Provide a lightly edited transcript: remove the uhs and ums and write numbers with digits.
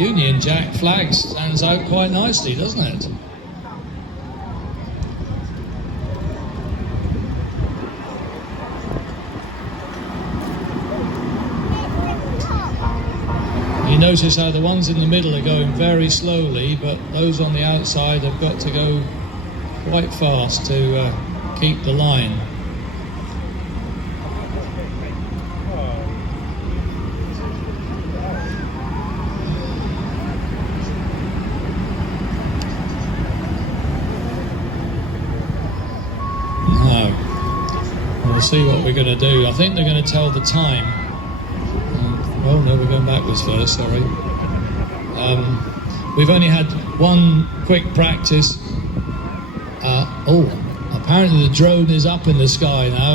Union Jack flag stands out quite nicely, doesn't it? You notice how the ones in the middle are going very slowly, but those on the outside have got to go quite fast to keep the line. Now, we'll see what we're going to do. I think they're going to tell the time. Oh no, we're going backwards first, sorry. We've only had one quick practice. Apparently the drone is up in the sky now.